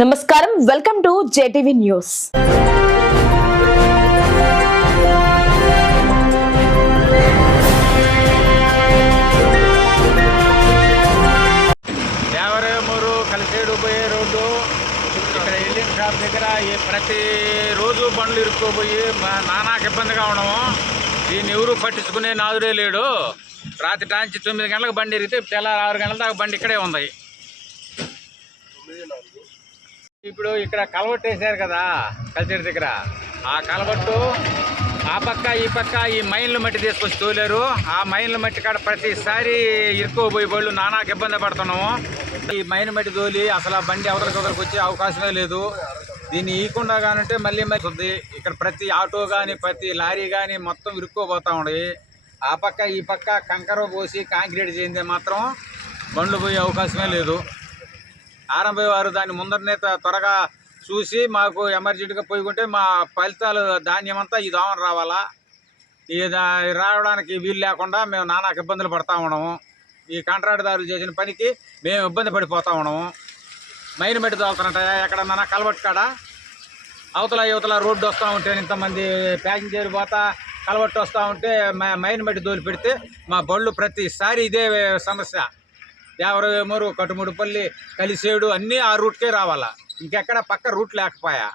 నమస్కారం. Welcome to JTV news. Devaremuru Kalisedu పోయే road. ఇక్కడ వెళ్ళిన షాప్ దగ్గర ఈ ప్రతి రోజు బండ్లు ఇరుక్కోపోయి మా- నానాకు ఇబ్బందిగా ఉండము. దీన్ని ఎవరు పట్టించుకునే నాదుడే లేడు. రాత్రి టాంచి తొమ్మిది గంటలకు బండి ఎరిగితే తెల్లారి ఆరు గంటల దాకా బండి ఇక్కడే ఉంది. ఇప్పుడు ఇక్కడ కలవట్టు వేసారు కదా కల్చర్ దగ్గర. ఆ కలవట్టు ఆ పక్క ఈ పక్క ఈ మైన్లు మట్టి తీసుకొచ్చి తోలేరు. ఆ మైన్లు మట్టి కాడ ప్రతిసారి ఇరుక్కోబోయి వాళ్ళు నానాకు ఇబ్బంది పడుతున్నాము. ఈ మైన్ మట్టి తోలి అసలు ఆ బండి అవతలకి అవతలకు వచ్చే అవకాశమే లేదు. దీన్ని ఈకుండా కానంటే మళ్ళీ మళ్ళీ ఇక్కడ ప్రతి ఆటో కానీ ప్రతి లారీ కానీ మొత్తం ఇరుక్కుపోతూ ఉన్నాయి ఆ పక్క ఈ పక్క కంకర పోసి కాంక్రీట్ చేయిందే మాత్రం బండ్లు పోయే అవకాశమే లేదు. ఆరంభ వారు దాన్ని ముందరనే త్వరగా చూసి మాకు ఎమర్జెంట్గా పోయికుంటే మా ఫలితాలు ధాన్యం అంతా ఈ దోమలు రావాలా? ఈ రావడానికి వీలు లేకుండా మేము నానాకు ఇబ్బందులు పడతా ఉండము ఈ కాంట్రాక్టుదారులు చేసిన పనికి మేము ఇబ్బంది పడిపోతూ ఉండము మైన్ మెట్టి తోలుతున్నట్టయా ఎక్కడన్నా కలవట్టు కాడ? అవతల యువతల రోడ్డు వస్తూ ఉంటే ఇంతమంది ప్యాసింజర్ పోతా కలవట్టు వస్తూ ఉంటే మ- మైన్ మెట్టి దోలి పెడితే మా బళ్ళు ప్రతిసారి ఇదే సమస్య. దేవరవేమూరు కటుముడిపల్లి కలిసేడు అన్నీ ఆ రూట్కే రావాలా. ఇంకెక్కడ పక్క రూట్ లేకపోయా.